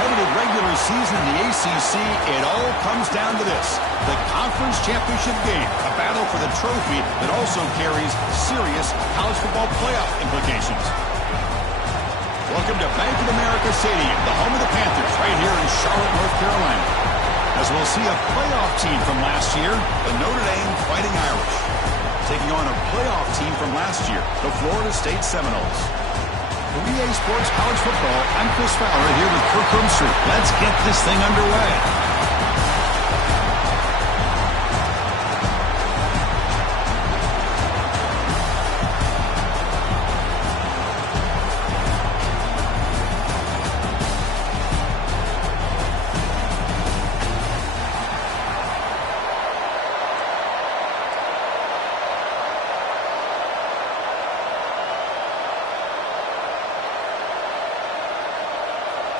competitive regular season in the ACC, it all comes down to this: the conference championship game, a battle for the trophy that also carries serious college football playoff implications. Welcome to Bank of America Stadium, the home of the Panthers, right here in Charlotte, North Carolina. As we'll see a playoff team from last year, the Notre Dame Fighting Irish, taking on a playoff team from last year, the Florida State Seminoles. For EA Sports College Football, I'm Chris Fowler here with Kirk Herbstreit. Let's get this thing underway.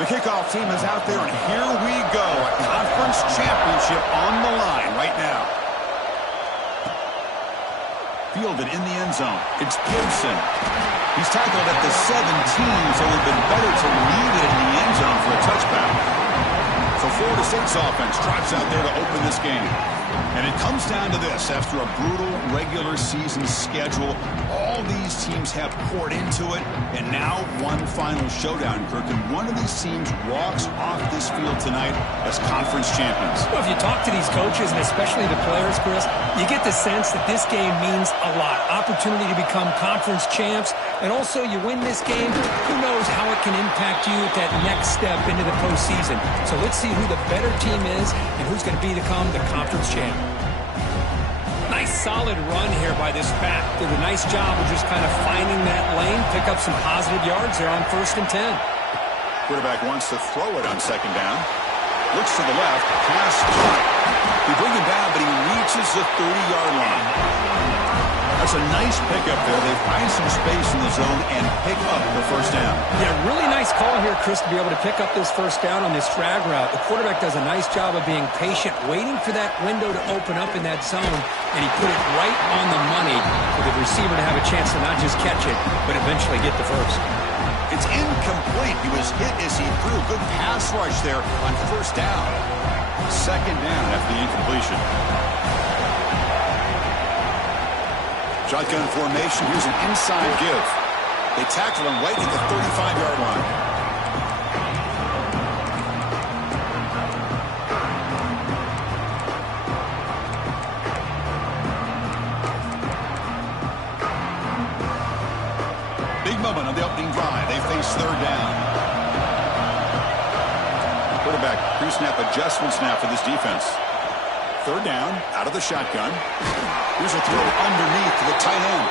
The kickoff team is out there, and here we go. A conference championship on the line right now. Fielded in the end zone. It's Gibson. He's tackled at the 17, so it would have been better to leave it in the end zone for a touchback. So Florida State's offense drives out there to open this game. And it comes down to this. After a brutal regular season schedule, all these teams have poured into it, and now one final showdown, Kirk. And one of these teams walks off this field tonight as conference champions. Well, if you talk to these coaches, and especially the players, Chris, you get the sense that this game means a lot. Opportunity to become conference champs, and also you win this game, who knows how it can impact you at that next step into the postseason. So let's see who the better team is and who's going to become the conference champ. Nice solid run here by this back. Did a nice job of just kind of finding that lane, pick up some positive yards there on 1st and 10. Quarterback wants to throw it on 2nd down. Looks to the left, pass caught. They bring him down, but he reaches the 30-yard line. That's a nice pickup there. They find some space in the zone and pick up the 1st down. Yeah, really nice call here, Chris, to be able to pick up this 1st down on this drag route. The quarterback does a nice job of being patient, waiting for that window to open up in that zone, and he put it right on the money for the receiver to have a chance to not just catch it, but eventually get the 1st. It's incomplete. He was hit as he threw. Good pass rush there on 1st down. 2nd down after the incompletion. Shotgun formation. Here's an inside give. They tackle him right at the 35-yard line. Big moment on the opening drive. They face 3rd down. Quarterback pre-snap adjustment snap for this defense. 3rd down, out of the shotgun. Here's a throw underneath to the tight end.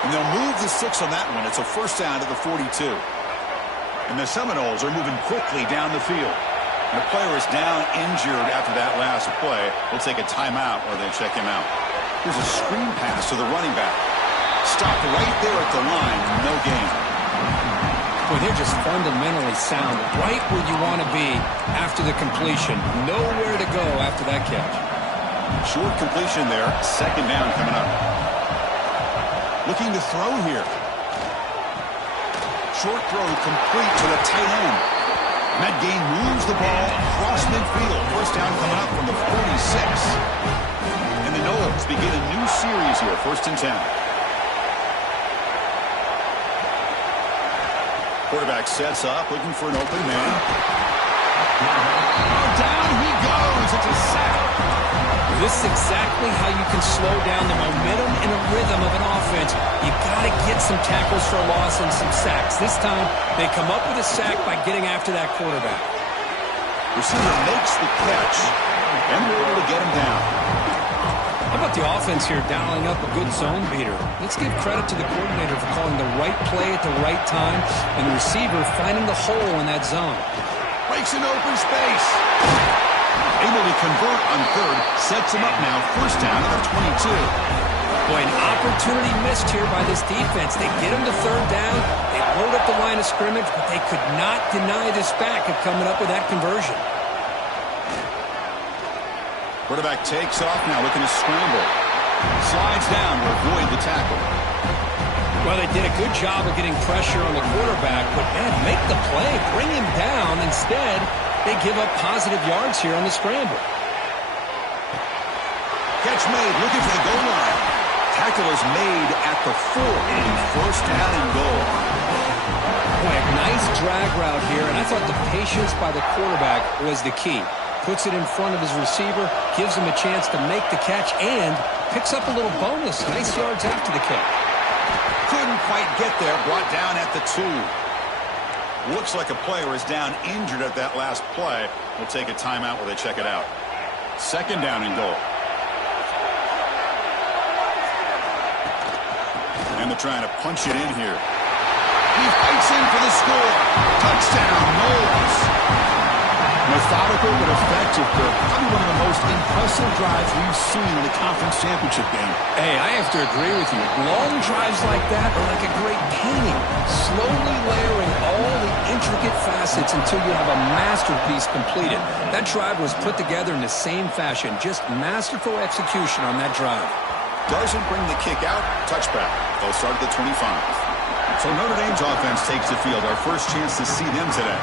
And they'll move the 6 on that one. It's a 1st down to the 42. And the Seminoles are moving quickly down the field. And the player is down injured after that last play. We'll take a timeout or they check him out. Here's a screen pass to the running back. Stopped right there at the line. No gain. Boy, they're just fundamentally sound. Right where you want to be after the completion. Nowhere to go after that catch. Short completion there. 2nd down coming up. Looking to throw here. Short throw complete to the tight end. Matt Gain moves the ball across midfield. 1st down coming up from the 46. And the Noles begin a new series here. 1st and 10. Quarterback sets up, looking for an open man. Down he goes. It's a sack. This is exactly how you can slow down the momentum and a rhythm of an offense. You've got to get some tackles for a loss and some sacks. This time, they come up with a sack by getting after that quarterback. Receiver makes the catch, and they're able to get him down. How about the offense here dialing up a good zone beater? Let's give credit to the coordinator for calling the right play at the right time, and the receiver finding the hole in that zone. Breaks an open space. Able to convert on 3rd. Sets him up now. 1st down at the 22. Boy, an opportunity missed here by this defense. They get him to 3rd down. They load up the line of scrimmage, but they could not deny this back of coming up with that conversion. Quarterback takes off now, looking to scramble. Slides down to avoid the tackle. Well, they did a good job of getting pressure on the quarterback, but, man, make the play, bring him down. Instead, they give up positive yards here on the scramble. Catch made, looking for the goal line. Tackle is made at the 4 and first down and goal. Boy, a nice drag route here, and I thought the patience by the quarterback was the key. Puts it in front of his receiver, gives him a chance to make the catch, and picks up a little bonus. Nice yards after the catch. Couldn't quite get there, brought down at the 2. Looks like a player is down injured at that last play. We'll take a timeout while they check it out. Second down and goal. And they're trying to punch it in here. He fights in for the score. Touchdown, Knowles. Methodical but effective, Kirk. Probably one of the most impressive drives we've seen in the conference championship game. Hey, I have to agree with you. Long drives like that are like a great painting. Slowly layering all the intricate facets until you have a masterpiece completed. That drive was put together in the same fashion. Just masterful execution on that drive. Doesn't bring the kick out. Touchback. They'll start at the 25. So Notre Dame's offense takes the field. Our first chance to see them today.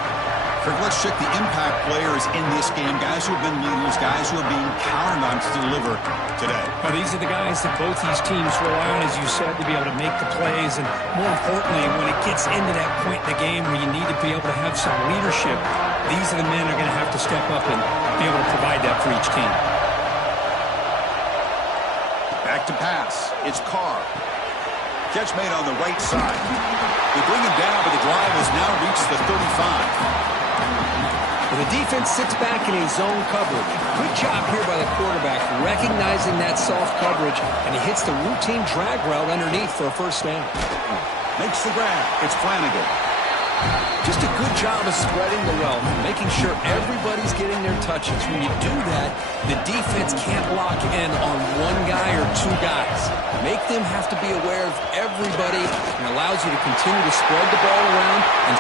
Kirk, let's check the impact players in this game. Guys who have been leaders, guys who are being counted on to deliver today. Well, these are the guys that both these teams rely on, as you said, to be able to make the plays. And more importantly, when it gets into that point in the game where you need to be able to have some leadership, these are the men who are going to have to step up and be able to provide that for each team. Back to pass. It's Carr. Catch made on the right side. They bring him down, but the drive has now reached the 35. Well, the defense sits back in a zone coverage. Good job here by the quarterback, recognizing that soft coverage, and he hits the routine drag route underneath for a first down. Makes the grab. It's Flanagan. Just a good job of spreading the wealth, making sure everybody's getting their touches. When you do that, the defense can't lock in on one guy or two guys. Make them have to be aware of everybody, and allows you to continue to spread the ball around. And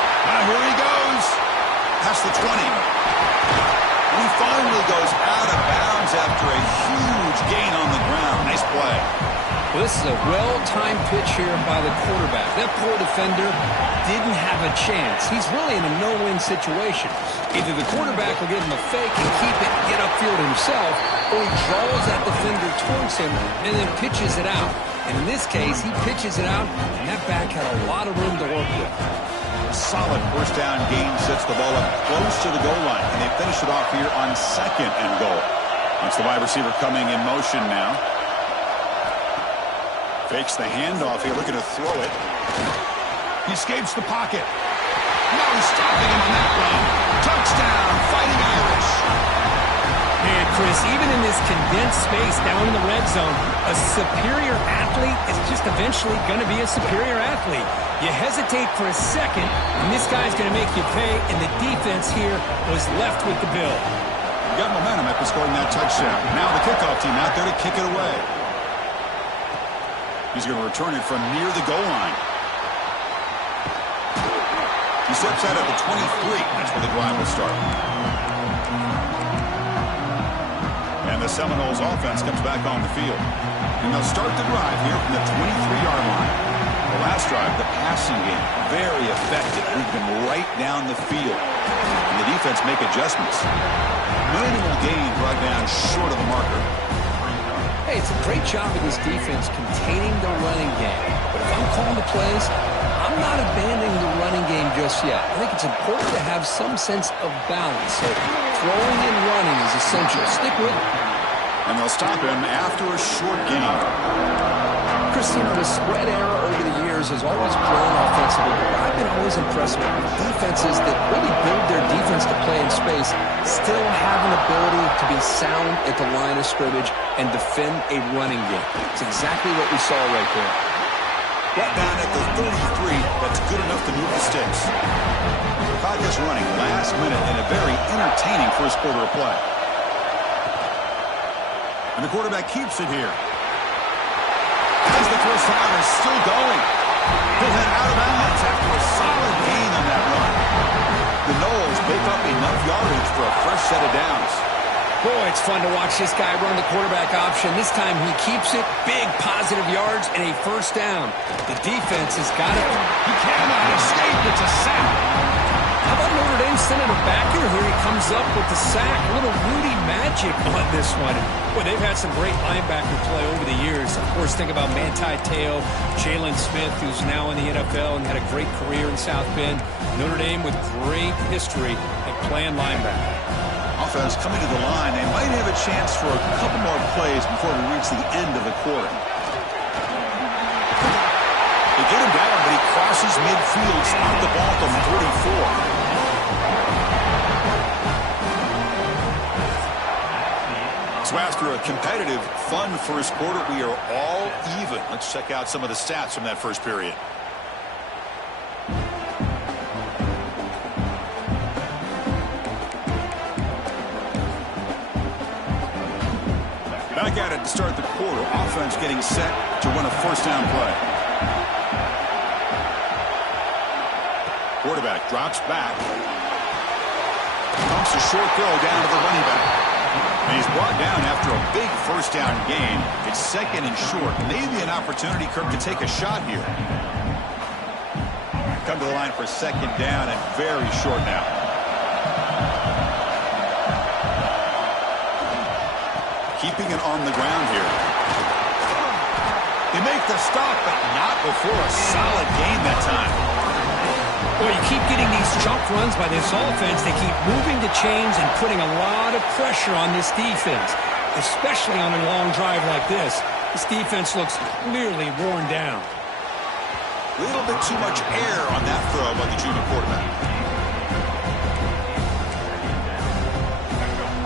here he goes. Past the 20. And he finally goes out of bounds after a huge gain on the ground. Nice play. Well, this is a well-timed pitch here by the quarterback. That poor defender didn't have a chance. He's really in a no-win situation. Either the quarterback will give him a fake and keep it and get upfield himself, or he draws that defender towards him and then pitches it out. And in this case, he pitches it out, and that back had a lot of room to work with. Solid first down gain sets the ball up close to the goal line, and they finish it off here on second and goal. That's the wide receiver coming in motion now. Fakes the handoff here, looking to throw it. He escapes the pocket. No stopping him on that run. Touchdown, Fighting Irish. And Chris, even in this condensed space down in the red zone, a superior athlete is just eventually going to be a superior athlete. You hesitate for a second, and this guy's going to make you pay, and the defense here was left with the bill. Got momentum after scoring that touchdown. Now the kickoff team out there to kick it away. He's going to return it from near the goal line. He steps out at the 23. That's where the drive will start. And the Seminoles offense comes back on the field. And they'll start the drive here from the 23-yard line. The last drive, the passing game, very effective. Moved them right down the field. And the defense make adjustments. Minimal gain brought down short of the marker. Hey, it's a great job of this defense containing the running game. But if I'm calling the plays, I'm not abandoning the running game just yet. I think it's important to have some sense of balance. So throwing and running is essential. Stick with it. And they'll stop him after a short gain. Christine, the spread era over the years has always grown offensively, but I've been always impressed with defenses that really build their defense to play in space, still have an ability to be sound at the line of scrimmage and defend a running game. It's exactly what we saw right there. Brought down at the 33, that's good enough to move the sticks. Clock is running last minute in a very entertaining first quarter of play. And the quarterback keeps it here. As the first down is still going. He'll head out of bounds after a solid gain on that run. The Noles pick up enough yardage for a fresh set of downs. Boy, it's fun to watch this guy run the quarterback option. This time he keeps it. Big positive yards and a first down. The defense has got it. He cannot escape. It's a sack. How about Notre Dame sending him back here? Here he comes up with the sack. A little Rudy magic on this one. Boy, they've had some great linebacker play over the years. Of course, think about Manti Te'o, Jalen Smith, who's now in the NFL and had a great career in South Bend. Notre Dame with great history at playing linebacker. Offense coming to the line. They might have a chance for a couple more plays before we reach the end of the quarter. They get him down, but he crosses midfield, spot the ball to 44. So after a competitive, fun first quarter, we are all even. Let's check out some of the stats from that first period. Back at it to start the quarter. Offense getting set to run a first down play. Quarterback drops back. Pumps a short throw down to the running back. And he's brought down after a big first down gain. It's second and short. Maybe an opportunity, Kirk, to take a shot here. Come to the line for second down and very short now. Keeping it on the ground here. They make the stop, but not before a solid gain that time. Well, you keep getting these jump runs by this offense. They keep moving the chains and putting a lot of pressure on this defense, especially on a long drive like this. This defense looks clearly worn down. A little bit too much air on that throw by the junior quarterback.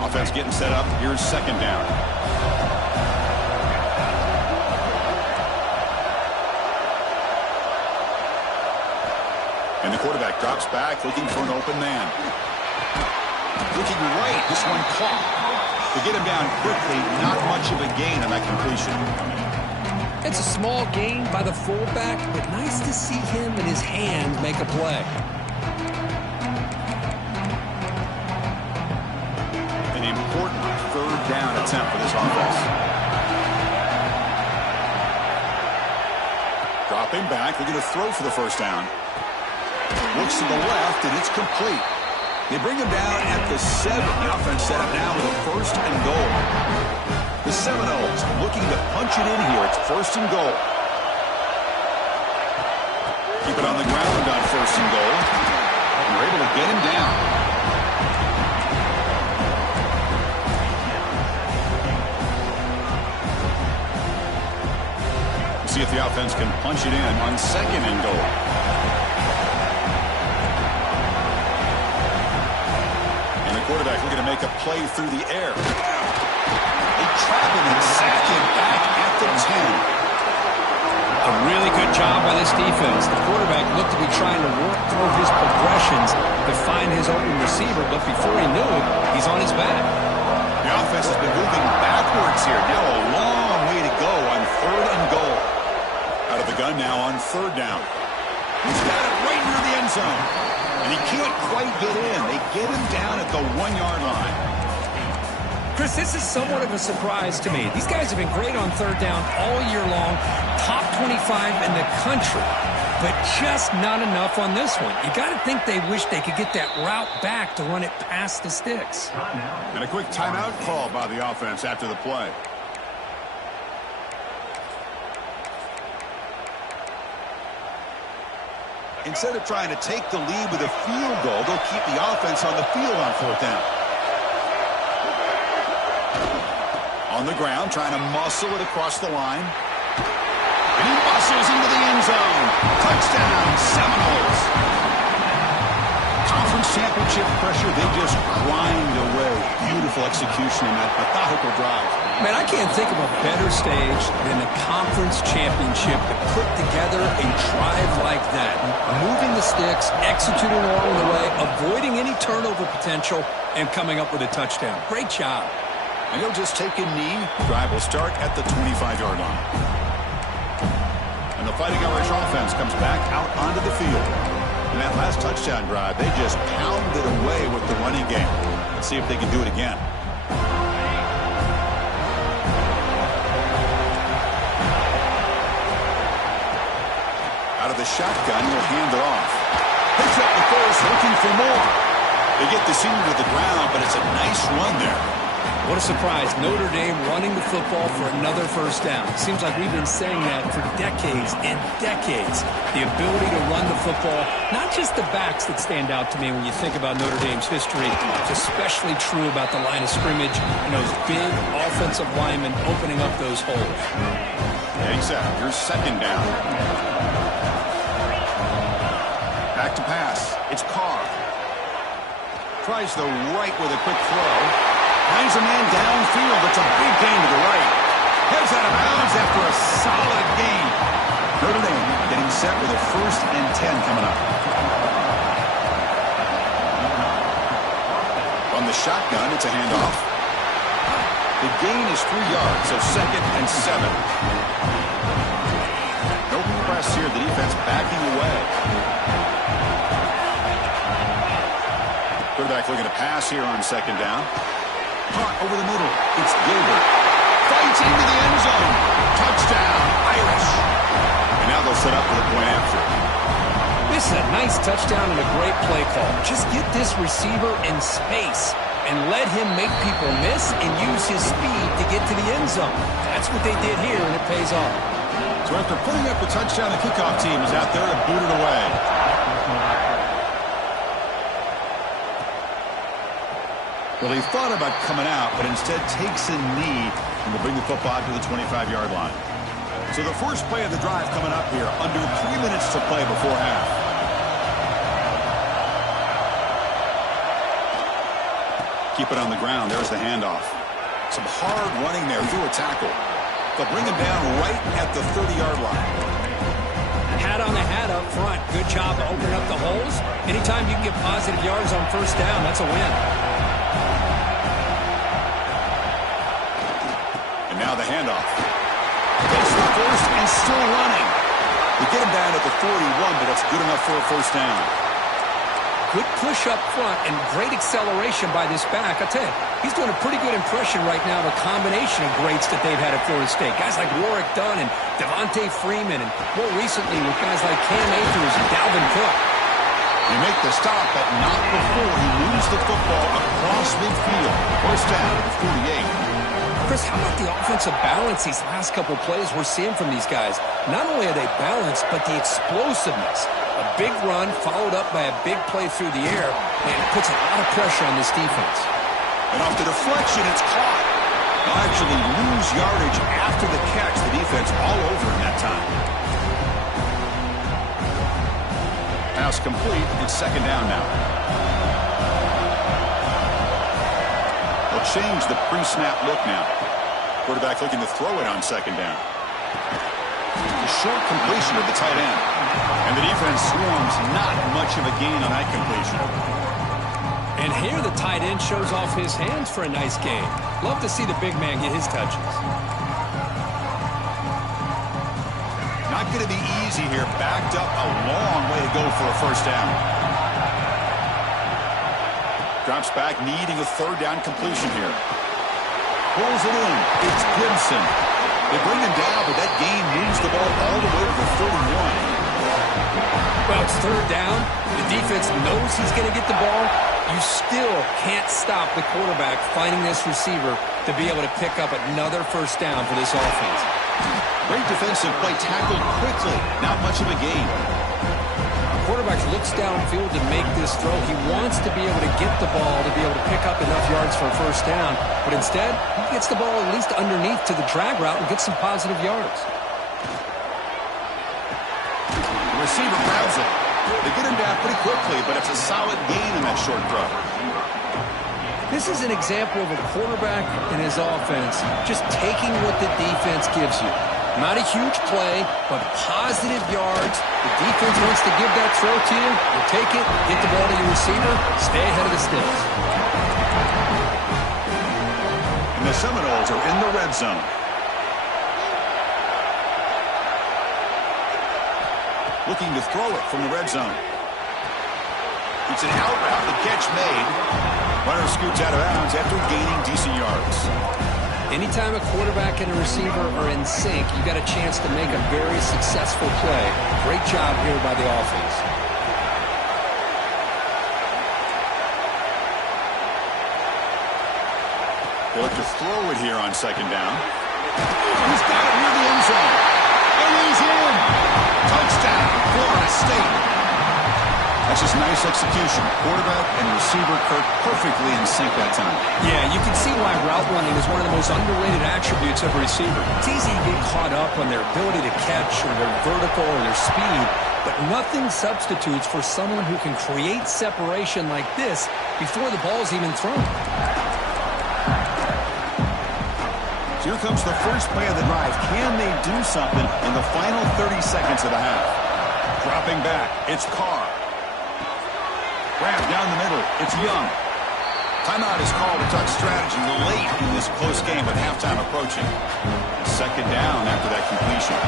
Offense getting set up. Here's second down. And the quarterback drops back, looking for an open man. Looking right, this one caught. To get him down quickly, not much of a gain on that completion. It's a small gain by the fullback, but nice to see him and his hands make a play. An important third down attempt for this offense. Dropping back, looking to throw for the first down. Looks to the left, and it's complete. They bring him down at the 7. The offense set up now with a first and goal. The Seminoles looking to punch it in here. It's first and goal. Keep it on the ground on first and goal. And we're able to get him down. We'll see if the offense can punch it in on second and goal. Quarterback looking to make a play through the air. They trap him and sack him back at the 10. A really good job by this defense. The quarterback looked to be trying to work through his progressions to find his open receiver, but before he knew it, he's on his back. The offense has been moving backwards here. Now a long way to go on third and goal. Out of the gun now on third down. He's got it right near the end zone. And he can't quite get in. They get him down at the 1-yard line. Chris, this is somewhat of a surprise to me. These guys have been great on third down all year long. Top 25 in the country. But just not enough on this one. You got to think they wish they could get that route back to run it past the sticks. And a quick timeout call by the offense after the play. Instead of trying to take the lead with a field goal, they'll keep the offense on the field on fourth down. On the ground, trying to muscle it across the line. And he muscles into the end zone. Touchdown, Seminoles. Conference championship pressure, they just grind away. Beautiful execution in that methodical drive. Man, I can't think of a better stage than the conference championship to put together a drive like that. Moving the sticks, executing along the way, avoiding any turnover potential, and coming up with a touchdown. Great job. And he'll just take a knee. Drive will start at the 25-yard line. And the Fighting Irish offense comes back out onto the field. In that last touchdown drive, they just pounded away with the running game. Let's see if they can do it again. the shotgun. He'll hand it off. Picks up the first, looking for more. They get the senior to the ground, but it's a nice run there. What a surprise. Notre Dame running the football for another first down. Seems like we've been saying that for decades and decades. The ability to run the football, not just the backs that stand out to me when you think about Notre Dame's history. It's especially true about the line of scrimmage and those big offensive linemen opening up those holes. Exactly. Here's second down. Back to pass. It's Carr. Tries the right with a quick throw. Finds a man downfield. It's a big gain to the right. Heads out of bounds after a solid gain. Notre Dame getting set with a 1st and 10 coming up. On the shotgun, it's a handoff. The gain is 3 yards, so 2nd and 7. No press here. The defense backing away. Quarterback looking to pass here on 2nd down. Caught over the middle. It's Gilbert. Fights into the end zone. Touchdown, Irish. And now they'll set up for the point after. This is a nice touchdown and a great play call. Just get this receiver in space and let him make people miss and use his speed to get to the end zone. That's what they did here, and it pays off. So after putting up the touchdown, the kickoff team is out there to boot it away. Well, he thought about coming out, but instead takes a knee and will bring the football out to the 25-yard line. So the first play of the drive coming up here, under 3 minutes to play before half. Keep it on the ground. There's the handoff. Some hard running there through a tackle. They'll bring him down right at the 30-yard line. Hat on the hat up front. Good job opening up the holes. Anytime you can get positive yards on 1st down, that's a win. And now the handoff. Takes the first and still running. They get him down at the 41, but that's good enough for a 1st down. Good push up front and great acceleration by this back. I tell you, he's doing a pretty good impression right now of a combination of greats that they've had at Florida State. Guys like Warwick Dunn and Devontae Freeman, and more recently with guys like Cam Akers and Dalvin Cook. They make the stop, but not before he moves the football across midfield. 1st down at the 48. Chris, how about the offensive balance these last couple plays we're seeing from these guys? Not only are they balanced, but the explosiveness. A big run followed up by a big play through the air, and it puts a lot of pressure on this defense. And off the deflection, it's caught. They'll actually lose yardage after the catch. The defense all over in that time. Pass complete. It's 2nd down now. They'll change the pre-snap look now. Quarterback looking to throw it on 2nd down. A short completion of the tight end. And the defense swarms, not much of a gain on that completion. And here the tight end shows off his hands for a nice gain. Love to see the big man get his touches. Not going to be easy here. Backed up a long way to go for a 1st down. Drops back, needing a 3rd down completion here. Pulls it in. It's Gibson. They bring him down, but that gain moves the ball all the way to the 31. Well, it's 3rd down. The defense knows he's going to get the ball. You still can't stop the quarterback finding this receiver to be able to pick up another 1st down for this offense. Great defensive play, tackled quickly. Not much of a gain. Quarterback looks downfield to make this throw. He wants to be able to get the ball to be able to pick up enough yards for a 1st down. But instead, he gets the ball at least underneath to the drag route and gets some positive yards. The receiver grabs it. They get him down pretty quickly, but it's a solid gain in that short throw. This is an example of a quarterback and his offense just taking what the defense gives you. Not a huge play, but positive yards. The defense wants to give that throw to you. You take it, get the ball to your receiver, stay ahead of the sticks. And the Seminoles are in the red zone. Looking to throw it from the red zone. It's an out route. The catch made. Runner scoots out of bounds after gaining decent yards. Anytime a quarterback and a receiver are in sync, you got a chance to make a very successful play. Great job here by the offense. They look to throw it here on second down. He's got it near the end zone. And he's in. Touchdown, Florida State. That's just nice execution. Quarterback and receiver Kirk perfectly in sync that time. Yeah, you can see why route running is one of the most underrated attributes of a receiver. It's easy to get caught up on their ability to catch or their vertical or their speed, but nothing substitutes for someone who can create separation like this before the ball's even thrown. Here comes the first play of the drive. Can they do something in the final 30 seconds of the half? Dropping back, it's Carr. Grab down the middle, it's Young. Timeout is called to talk strategy late in this close game with halftime approaching. Second down after that completion.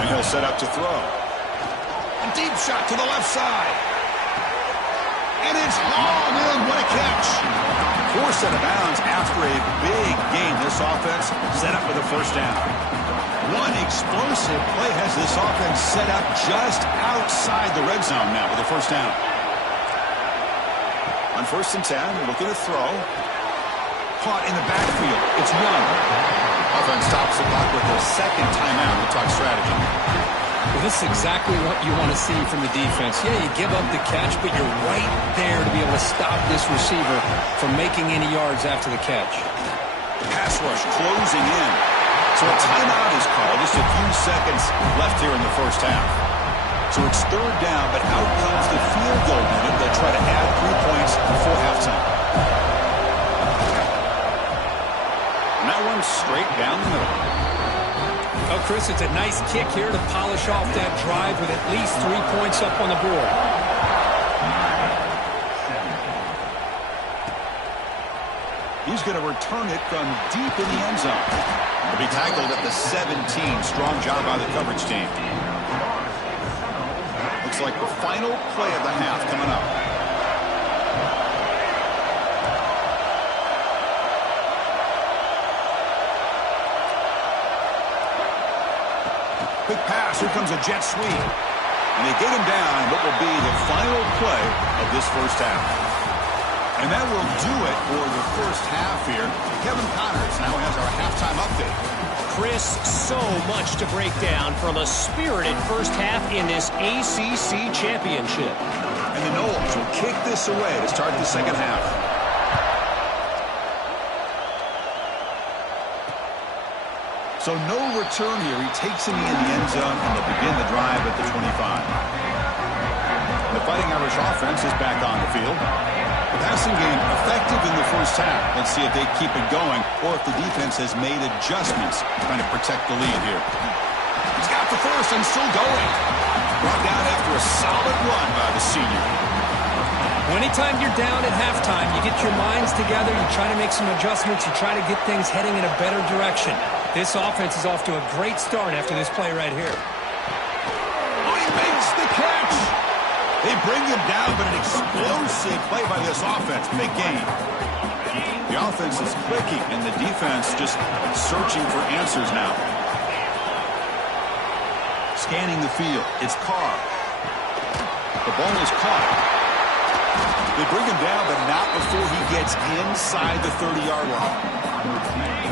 And he'll set up to throw. A deep shot to the left side. And it's long in. What a catch. Forced out of bounds after a big game. This offense set up with a first down. One explosive play has this offense set up just outside the red zone now with a first down. On 1st and 10, looking to throw. Caught in the backfield. It's Young. Offense stops the clock with their second timeout to talk strategy. Well, this is exactly what you want to see from the defense. Yeah, you give up the catch, but you're right there to be able to stop this receiver from making any yards after the catch. Pass rush closing in. So a timeout is called. Just a few seconds left here in the first half. So it's third down, but out comes the field goal unit. They'll try to add 3 points before halftime. And that one's straight down the middle. Oh, Chris, it's a nice kick here to polish off that drive with at least 3 points up on the board. He's going to return it from deep in the end zone. He'll be tackled at the 17. Strong job by the coverage team. Looks like the final play of the half coming up. Quick pass. Here comes a jet sweep. And they get him down in what will be the final play of this first half. And that will do it for the first half here. Kevin Connors now has our halftime update. Chris, so much to break down from a spirited first half in this ACC championship. And the Noles will kick this away to start the second half. So no return here. He takes him in the end zone, and they'll begin the drive at the 25. The Fighting Irish offense is back on the field. The passing game effective in the first half. Let's see if they keep it going or if the defense has made adjustments trying to protect the lead here. He's got the first and still going. Brought down after a solid run by the senior. Anytime you're down at halftime, you get your minds together, you try to make some adjustments, you try to get things heading in a better direction. This offense is off to a great start after this play right here. Oh, he makes the catch. They bring him down, but an explosive play by this offense. Big gain. The offense is clicking, and the defense just searching for answers now. Scanning the field. It's Carr. The ball is caught. They bring him down, but not before he gets inside the 30-yard line.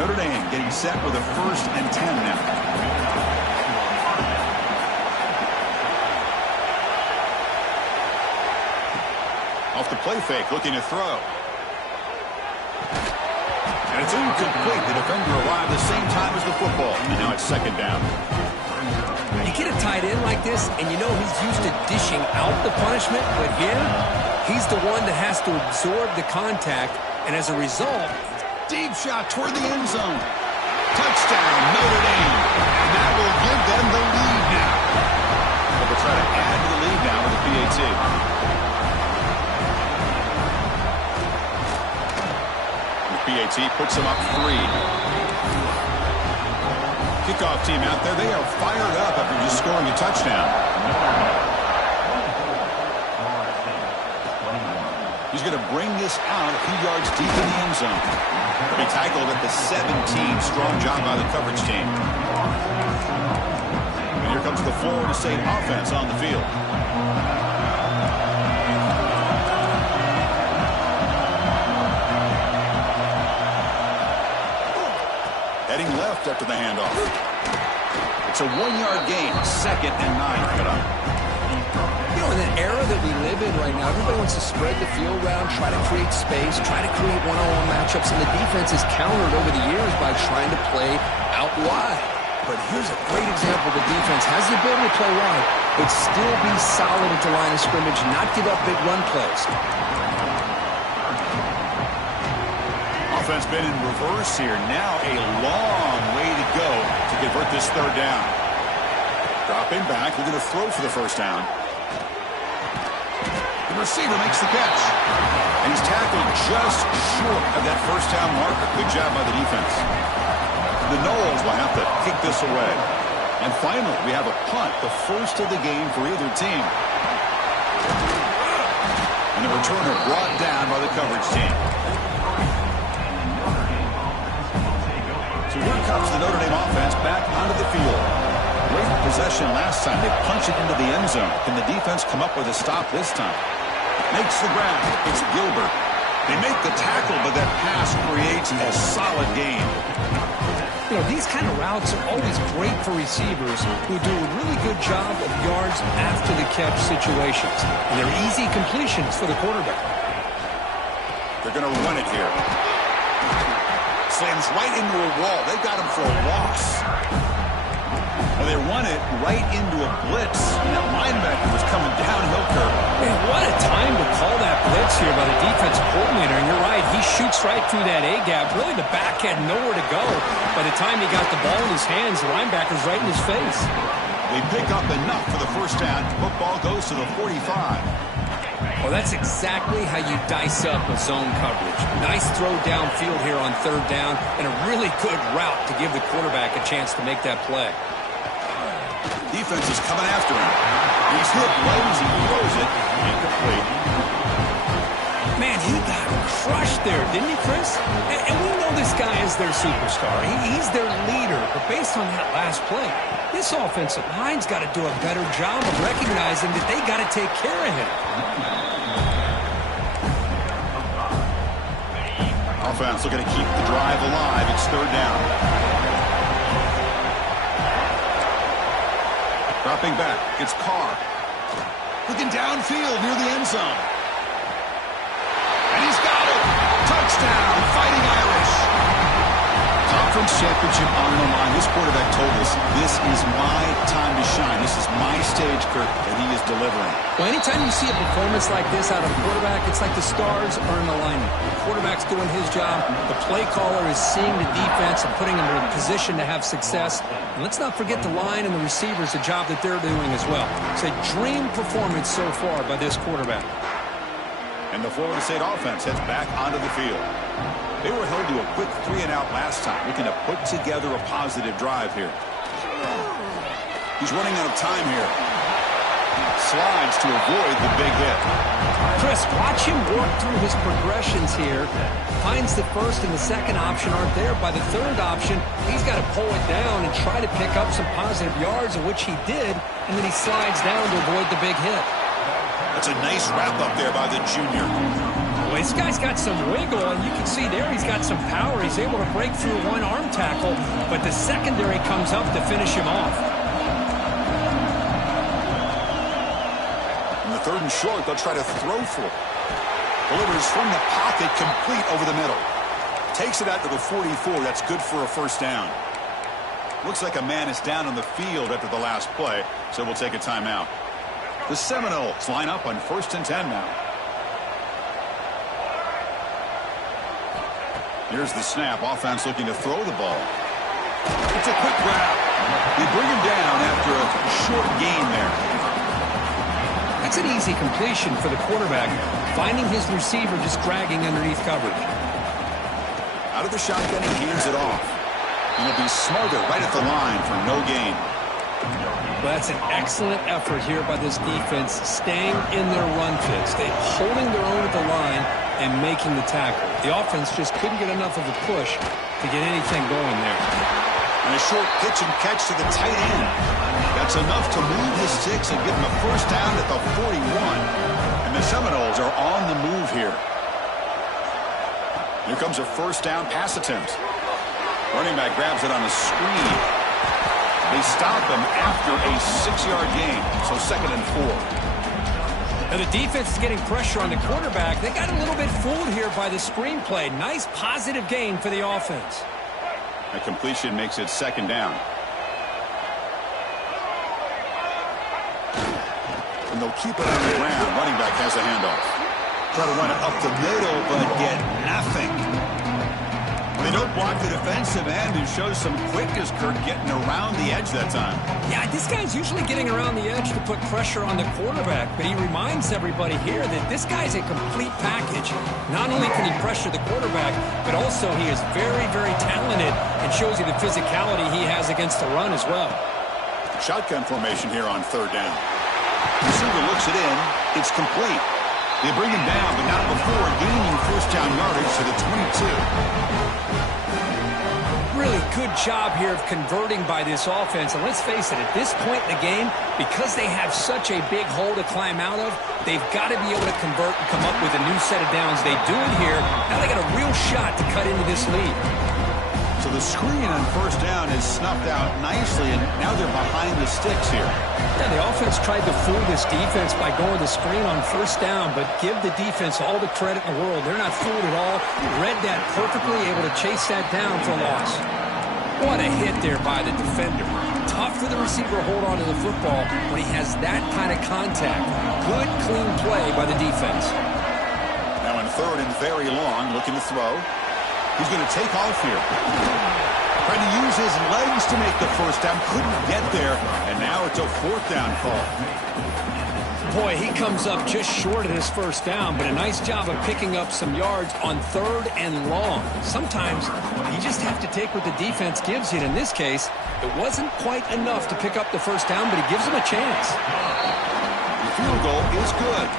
Notre Dame getting set with a 1st and 10 now. Off the play fake, looking to throw. And it's incomplete. The defender arrived the same time as the football. And now it's second down. You get a tight end like this, and you know he's used to dishing out the punishment, but here, he's the one that has to absorb the contact, and as a result, deep shot toward the end zone. Touchdown, Notre Dame. And that will give them the lead now. But they'll try to add to the lead now with the PAT. PAT puts them up 3. Kickoff team out there, they are fired up after just scoring a touchdown. He's going to bring this out a few yards deep in the end zone. He'll be tackled at the 17. Strong job by the coverage team. And here comes the Florida State offense on the field. Heading left after the handoff. It's a 1-yard gain. 2nd and 9 coming up. You know, in an era that we live in right now, everybody wants to spread the field around, try to create space, try to create one-on-one matchups, and the defense has countered over the years by trying to play out wide. But here's a great example. The defense has the ability to play wide, but still be solid at the line of scrimmage, not give up big run plays. Offense been in reverse here. Now a long way to go to convert this 3rd down. Dropping back, we're going to throw for the 1st down. The receiver makes the catch. And he's tackled just short of that 1st down marker. Good job by the defense. The Noles will have to kick this away. And finally, we have a punt, the first of the game for either team. And the returner brought down by the coverage team. So here comes the Notre Dame offense back onto the field. Great possession last time. They punch it into the end zone. Can the defense come up with a stop this time? Makes the grab. It's Gilbert. They make the tackle, but that pass creates a solid gain. You know, these kind of routes are always great for receivers who do a really good job of yards after the catch situations. And they're easy completions for the quarterback. They're going to run it here. Slams right into a wall. They got him for a loss. Well, they run it right into a blitz. And that linebacker was coming downhill curve. Man, what a time to call that blitz here by the defensive coordinator. And you're right, he shoots right through that A-gap. Really, the back had nowhere to go. By the time he got the ball in his hands, the linebacker's right in his face. They pick up enough for the 1st down. Football goes to the 45. Well, that's exactly how you dice up a zone coverage. Nice throw downfield here on 3rd down, and a really good route to give the quarterback a chance to make that play. Defense is coming after him. He's hit right as he throws it. Incomplete. Man, he got crushed there, didn't he, Chris? And we know this guy is their superstar. He's their leader. But based on that last play, this offensive line's got to do a better job of recognizing that they got to take care of him. Offense looking to keep the drive alive. It's 3rd down. Dropping back. It's Carr. Looking downfield near the end zone. And he's got it. Touchdown. Fighting Irish. Conference championship on the line. This quarterback told us, this is my time to shine. This is my stage, Kirk, and he is delivering. Well, anytime you see a performance like this out of a quarterback, it's like the stars are in alignment. The quarterback's doing his job. The play caller is seeing the defense and putting them in a position to have success. And let's not forget the line and the receivers, the job that they're doing as well. It's a dream performance so far by this quarterback. And the Florida State offense heads back onto the field. They were held to a quick 3-and-out last time, looking to put together a positive drive here. He's running out of time here. Slides to avoid the big hit. Chris, watch him work through his progressions here. Finds the 1st and the 2nd option aren't there. By the 3rd option, he's got to pull it down and try to pick up some positive yards, of which he did, and then he slides down to avoid the big hit. That's a nice wrap up there by the junior. Well, this guy's got some wiggle, and you can see there he's got some power. He's able to break through one arm tackle, but the secondary comes up to finish him off. In the 3rd and short, they'll try to throw for it. Delivers from the pocket, complete over the middle. Takes it out to the 44. That's good for a 1st down. Looks like a man is down on the field after the last play, so we'll take a timeout. The Seminoles line up on 1st and 10 now. Here's the snap. Offense looking to throw the ball. It's a quick grab. They bring him down after a short gain there. That's an easy completion for the quarterback. Finding his receiver just dragging underneath coverage. Out of the shotgun, he hands it off. And he'll be smothered right at the line for no gain. Well, that's an excellent effort here by this defense, staying in their run fits. They're holding their own at the line and making the tackle. The offense just couldn't get enough of a push to get anything going there. And a short pitch and catch to the tight end. That's enough to move the sticks and give them a first down at the 41. And the Seminoles are on the move here. Here comes a first down pass attempt. Running back grabs it on a screen. They stop him after a 6-yard gain, so 2nd and 4. Now the defense is getting pressure on the quarterback. They got a little bit fooled here by the screenplay. Nice positive gain for the offense. A completion makes it 2nd down. And they'll keep it on the ground. Running back has a handoff. Try to run it up the middle, but get nothing. They don't block the defensive end and shows some quickness, Kirk, getting around the edge that time. Yeah, this guy's usually getting around the edge to put pressure on the quarterback, but he reminds everybody here that this guy's a complete package. Not only can he pressure the quarterback, but also he is very, very talented and shows you the physicality he has against the run as well. Shotgun formation here on 3rd down. Receiver looks it in. It's complete. They bring him down, but not before gaining first down yardage to the 22. Really good job here of converting by this offense. And let's face it, at this point in the game, because they have such a big hole to climb out of, they've got to be able to convert and come up with a new set of downs. They do it here. Now they got a real shot to cut into this lead. So the screen on first down is snuffed out nicely, and now they're behind the sticks here. Yeah, the offense tried to fool this defense by going the screen on first down, but give the defense all the credit in the world. They're not fooled at all. Read that perfectly, able to chase that down for a loss. What a hit there by the defender. Tough for the receiver to hold on to the football when he has that kind of contact. Good, clean play by the defense. Now in 3rd and very long, looking to throw. He's going to take off here. Trying to use his legs to make the first down. Couldn't get there. And now it's a 4th down call. Boy, he comes up just short of his first down, but a nice job of picking up some yards on 3rd and long. Sometimes you just have to take what the defense gives you. And in this case, it wasn't quite enough to pick up the first down, but he gives him a chance. The field goal is good.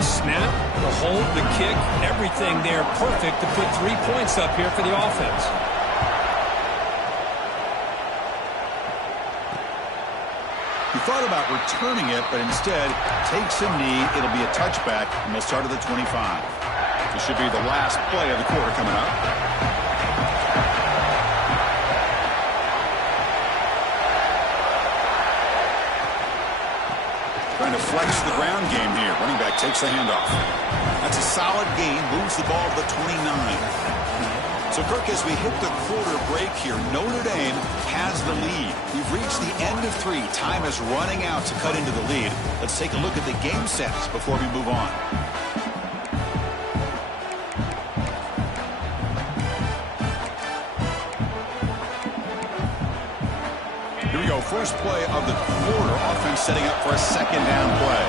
Snap, the hold, the kick, everything there perfect to put 3 points up here for the offense. He thought about returning it, but instead takes a knee. It'll be a touchback, and they'll start at the 25. This should be the last play of the quarter coming up. Trying to flex the ground game here. Running back takes the handoff. That's a solid gain. Moves the ball to the 29. So, Kirk, as we hit the quarter break here, Notre Dame has the lead. We've reached the end of 3. Time is running out to cut into the lead. Let's take a look at the game sets before we move on. Here we go. First play of the quarter. Offense setting up for a 2nd down play.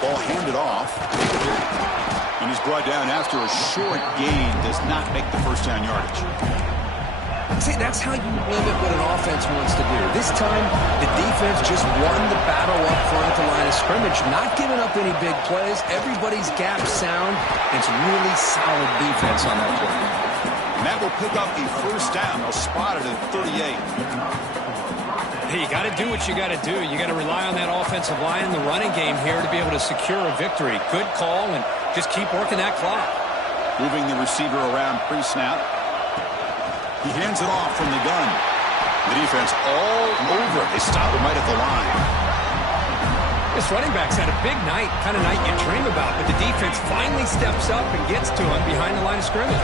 Ball handed off. And he's brought down after a short gain. Does not make the first down yardage. See, that's how you limit what an offense wants to do. This time, the defense just won the battle up front at the line of scrimmage, not giving up any big plays. Everybody's gap sound. It's really solid defense on that play. And that will pick up the first down. They'll spot it at 38. Hey, you got to do what you got to do. You got to rely on that offensive line in the running game here to be able to secure a victory. Good call, and just keep working that clock. Moving the receiver around pre-snap. He hands it off from the gun. The defense all over. They stop him right at the line. This running back's had a big night, kind of night you dream about, but the defense finally steps up and gets to him behind the line of scrimmage.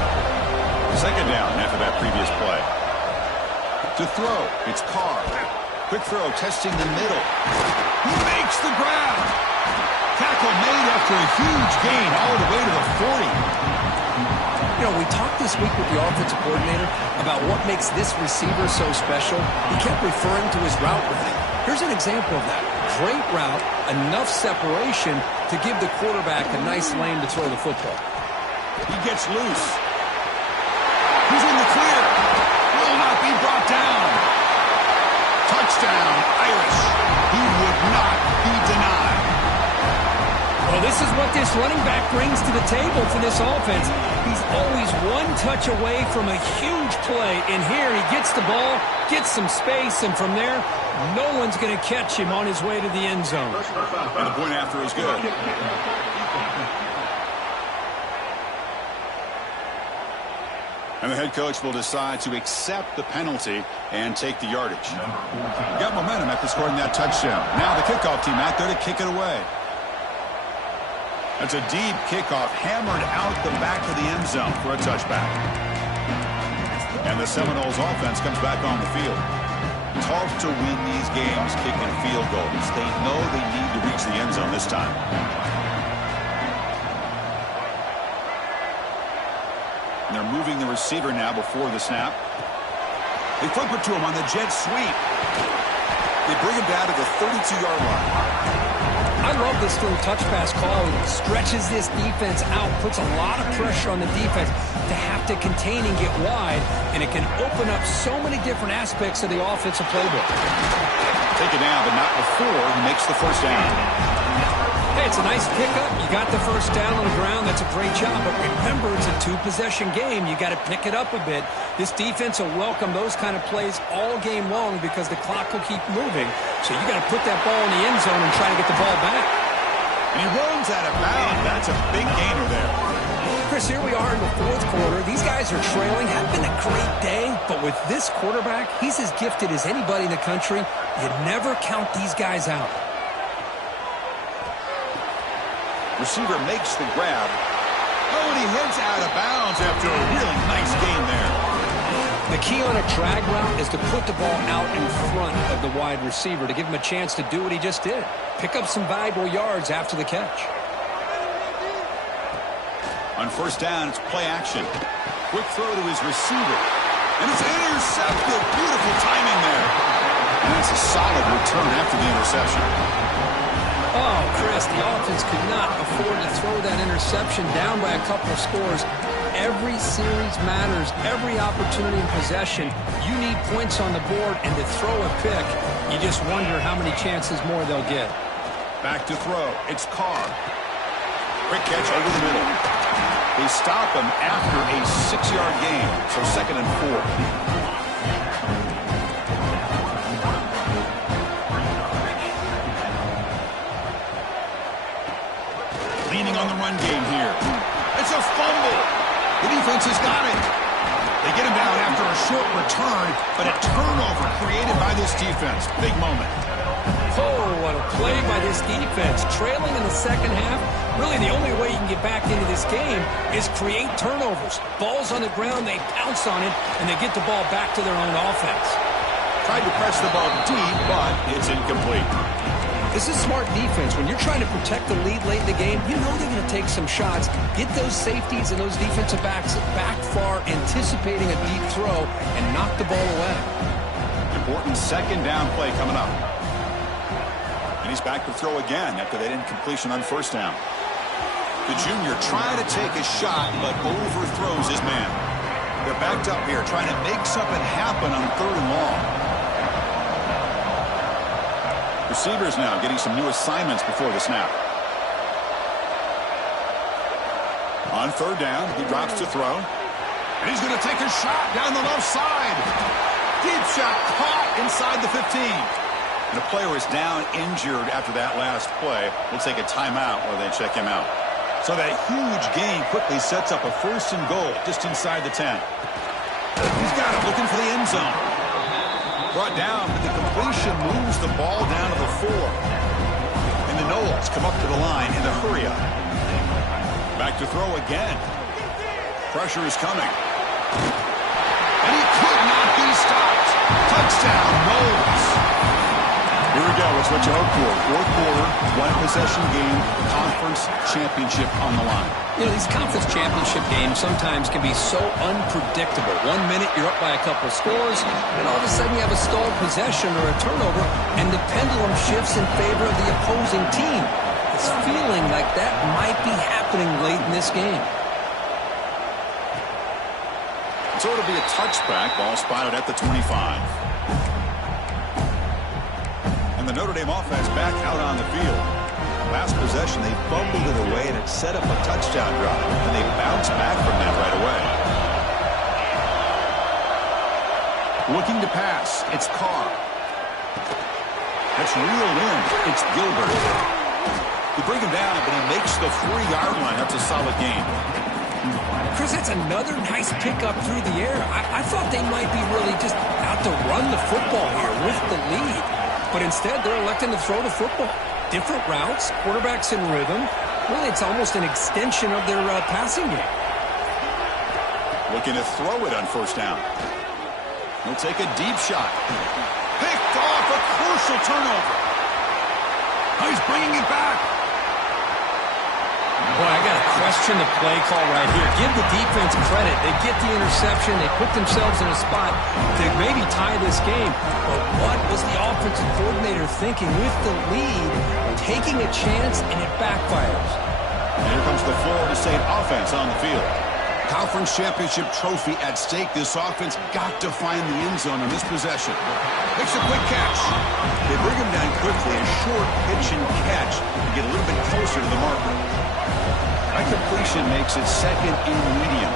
2nd down after that previous play. To throw, it's Carr. Quick throw, testing the middle. He makes the grab. Tackle made after a huge gain all the way to the 40. You know, we talked this week with the offensive coordinator about what makes this receiver so special. He kept referring to his route running. Here's an example of that. Great route, enough separation to give the quarterback a nice lane to throw the football. He gets loose. He's in the clear. This is what this running back brings to the table for this offense. He's always one touch away from a huge play. And here he gets the ball, gets some space, and from there, no one's going to catch him on his way to the end zone. And the point after is good. And the head coach will decide to accept the penalty and take the yardage. Got momentum after scoring that touchdown. Now the kickoff team out there to kick it away. That's a deep kickoff, hammered out the back of the end zone for a touchback. And the Seminoles offense comes back on the field. Tough to win these games kicking field goals. They know they need to reach the end zone this time. And they're moving the receiver now before the snap. They flip it to him on the jet sweep. They bring him down to the 32-yard line. I love this little touch pass call. It stretches this defense out, puts a lot of pressure on the defense to have to contain and get wide, and it can open up so many different aspects of the offensive playbook. Take it down, but not before he makes the first down. Hey, it's a nice pickup. You got the first down on the ground. That's a great job. But remember, it's a two-possession game. You got to pick it up a bit. This defense will welcome those kind of plays all game long because the clock will keep moving. So you got to put that ball in the end zone and try to get the ball back. And he runs out of bounds. That's a big gainer there. Chris, here we are in the fourth quarter. These guys are trailing. Had been a great day. But with this quarterback, he's as gifted as anybody in the country. You never count these guys out. Receiver makes the grab. Oh, and he heads out of bounds after a really nice gain there. The key on a drag route is to put the ball out in front of the wide receiver to give him a chance to do what he just did. Pick up some valuable yards after the catch. On first down, it's play action. Quick throw to his receiver. And it's intercepted. Beautiful timing there. And it's a solid return after the interception. Oh, Chris, the offense could not afford to throw that interception down by a couple of scores. Every series matters. Every opportunity in possession, you need points on the board, and to throw a pick, you just wonder how many chances more they'll get. Back to throw. It's Carr. Quick catch over the middle. They stop him after a 6-yard gain, so 2nd and 4. Leaning on the run game here. It's a fumble. The defense has got it. They get him down after a short return, but a turnover created by this defense. Big moment. Oh, what a play by this defense. Trailing in the second half, really the only way you can get back into this game is create turnovers. Ball's on the ground, they pounce on it, and they get the ball back to their own offense. Tried to press the ball deep, but it's incomplete. This is smart defense. When you're trying to protect the lead late in the game, you know they're going to take some shots, get those safeties and those defensive backs back far, anticipating a deep throw, and knock the ball away. Important second down play coming up. And he's back to throw again after that incompletion on first down. The junior trying to take a shot, but overthrows his man. They're backed up here, trying to make something happen on 3rd and long. Receivers now getting some new assignments before the snap. On 3rd down, he drops to throw. And he's going to take a shot down the left side. Deep shot caught inside the 15. And the player is down injured after that last play. We'll take a timeout while they check him out. So that huge gain quickly sets up a 1st and goal just inside the 10. He's got it, looking for the end zone. Brought down, but the completion moves the ball down to the 4. And the Noles come up to the line in the hurry-up. Back to throw again. Pressure is coming. And he could not be stopped. Touchdown, Noles. Here we go. It's what you hope for. 4th quarter, 1-possession game, conference championship on the line. You know, these conference championship games sometimes can be so unpredictable. 1 minute you're up by a couple of scores, and all of a sudden you have a stalled possession or a turnover, and the pendulum shifts in favor of the opposing team. It's feeling like that might be happening late in this game. So it'll be a touchback. Ball spotted at the 25. And the Notre Dame offense back out on the field. Last possession, they fumbled it set up a touchdown drive, and they bounce back from that right away. Looking to pass, it's Carr. That's reeled in. It's Gilbert. They bring him down, but he makes the 3-yard line. That's a solid gain. Chris, that's another nice pickup through the air. I thought they might be really just out to run the football here with the lead. But instead, they're electing to throw the football. Different routes, quarterbacks in rhythm. Really, it's almost an extension of their passing game. Looking to throw it on first down. He'll take a deep shot. Picked off, a crucial turnover. Oh, he's bringing it back. Boy, I got to question the play call right here. Give the defense credit. They get the interception. They put themselves in a spot to maybe tie this game. But what was the offensive coordinator thinking with the lead, taking a chance, and it backfires? And here comes the Florida State offense on the field. Conference championship trophy at stake. This offense got to find the end zone on this possession. Makes a quick catch. They bring him down quickly. A short pitch and catch to get a little bit closer to the marker. That completion makes it second and medium.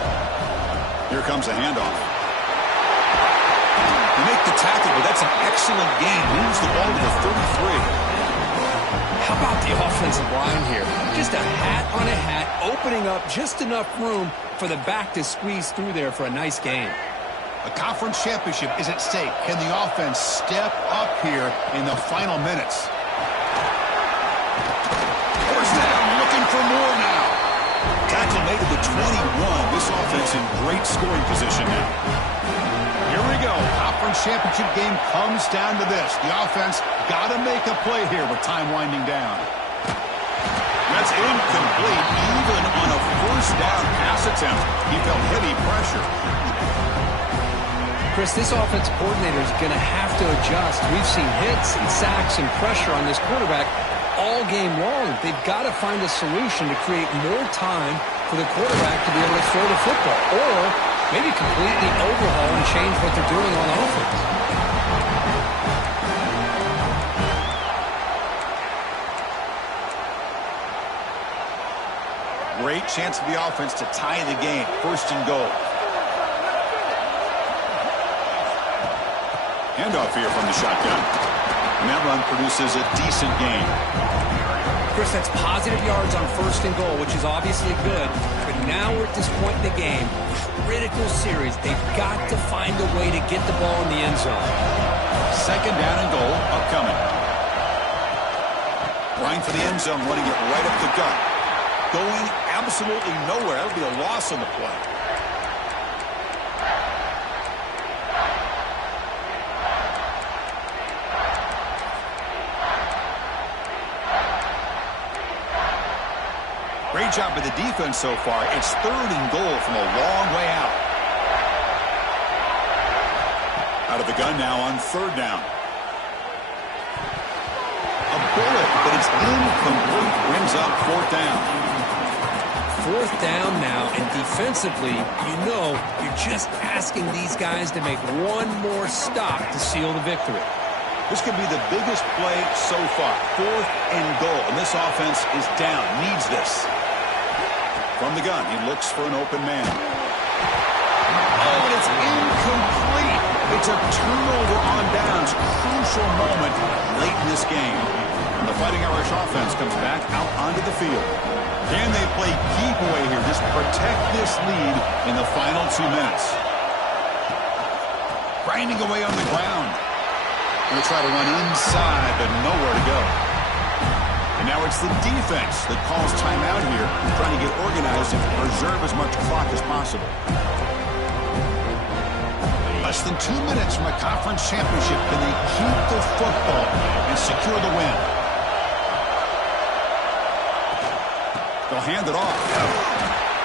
Here comes a handoff. They make the tackle, but that's an excellent gain. Moves the ball to the 33. How about the offensive line here? Just a hat on a hat, opening up just enough room for the back to squeeze through there for a nice gain. A conference championship is at stake. Can the offense step up here in the final minutes? First down, looking for more now. Tackle made to the 21. This offense in great scoring position now. Here we go. Conference championship game comes down to this. The offense got to make a play here with time winding down. That's incomplete. Even on a first down pass attempt, he felt heavy pressure. Chris, this offense coordinator is going to have to adjust. We've seen hits and sacks and pressure on this quarterback all game long. They've got to find a solution to create more time for the quarterback to be able to throw the football, or maybe completely overhaul and change what they're doing on offense. Great chance for the offense to tie the game. First and goal. Handoff here from the shotgun. And that run produces a decent gain. Chris, that's positive yards on first and goal, which is obviously good. But now we're at this point in the game. Critical series. They've got to find a way to get the ball in the end zone. Second down and goal upcoming. Line for the end zone, running it right up the gut. Going absolutely nowhere. That'll be a loss on the play. Great job by the defense so far. It's third and goal from a long way out. Out of the gun now on third down. A bullet, but it's incomplete. Brings up fourth down. Fourth down now, and defensively, you're just asking these guys to make one more stop to seal the victory. This could be the biggest play so far. Fourth and goal, and this offense is down. Needs this. From the gun, he looks for an open man. Oh, and it's incomplete. It's a turnover on downs. Crucial moment late in this game. And the Fighting Irish offense comes back out onto the field. Can they play keep away here? Just protect this lead in the final 2 minutes. Grinding away on the ground. Going to try to run inside, but nowhere to go. And now it's the defense that calls timeout here, trying to get organized and preserve as much clock as possible. Less than 2 minutes from a conference championship. Can they keep the football and secure the win? They'll hand it off.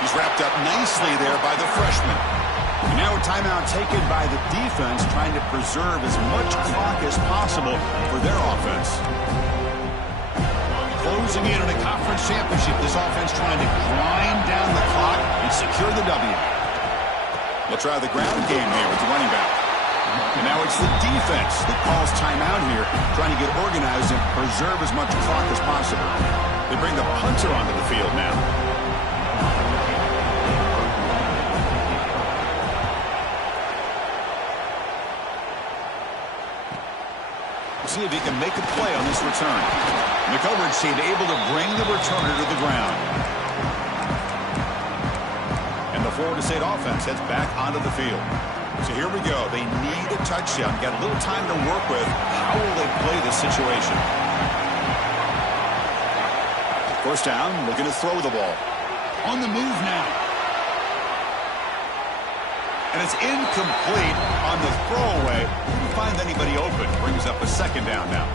He's wrapped up nicely there by the freshman. And now a timeout taken by the defense, trying to preserve as much clock as possible for their offense. Closing in on a conference championship, this offense trying to grind down the clock and secure the W. They'll try the ground game here with the running back. And now it's the defense that calls timeout here, trying to get organized and preserve as much clock as possible. They bring the punter onto the field now. see if he can make a play on this return. The coverage team able to bring the returner to the ground. And the Florida State offense heads back onto the field. So here we go. They need a touchdown. Got a little time to work with. How will they play this situation? First down, looking to throw the ball. On the move now. And it's incomplete on the throwaway. Didn't find anybody open. Brings up a second down now.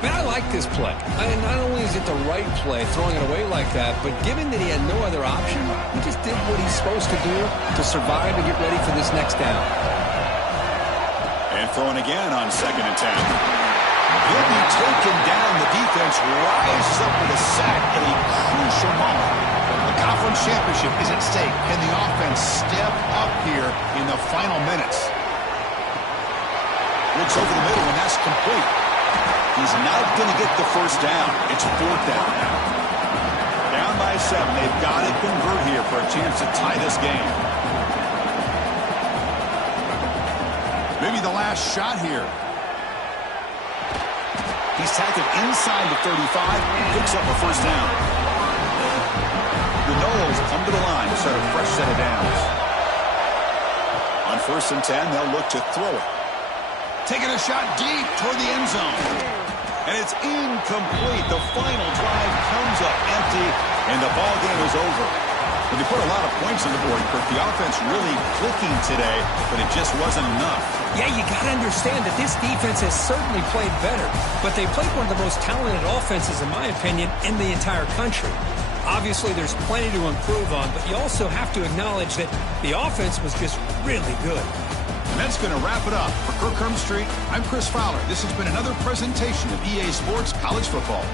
Man, I like this play. Not only is it the right play, throwing it away like that, but given that he had no other option, he just did what he's supposed to do to survive and get ready for this next down. And throwing again on 2nd and 10. He'll be taken down. The defense rises up with a sack at a crucial moment. The conference championship is at stake. Can the offense step up here in the final minutes? Looks over the middle, and that's complete. He's not going to get the first down. It's 4th down now. Down by 7. They've got to convert here for a chance to tie this game. Maybe the last shot here. He's tackled inside the 35 and picks up a first down. The Noles come to the line to set a fresh set of downs. On 1st and 10, they'll look to throw it. Taking a shot deep toward the end zone. And it's incomplete. The final drive comes up empty, and the ball game is over. But they put a lot of points on the board, Kirk. The offense really clicking today, but it just wasn't enough. Yeah, you got to understand that this defense has certainly played better, but they played one of the most talented offenses, in my opinion, in the entire country. Obviously, there's plenty to improve on, but you also have to acknowledge that the offense was just really good. And that's going to wrap it up. For Kirk Street, I'm Chris Fowler. This has been another presentation of EA Sports College Football.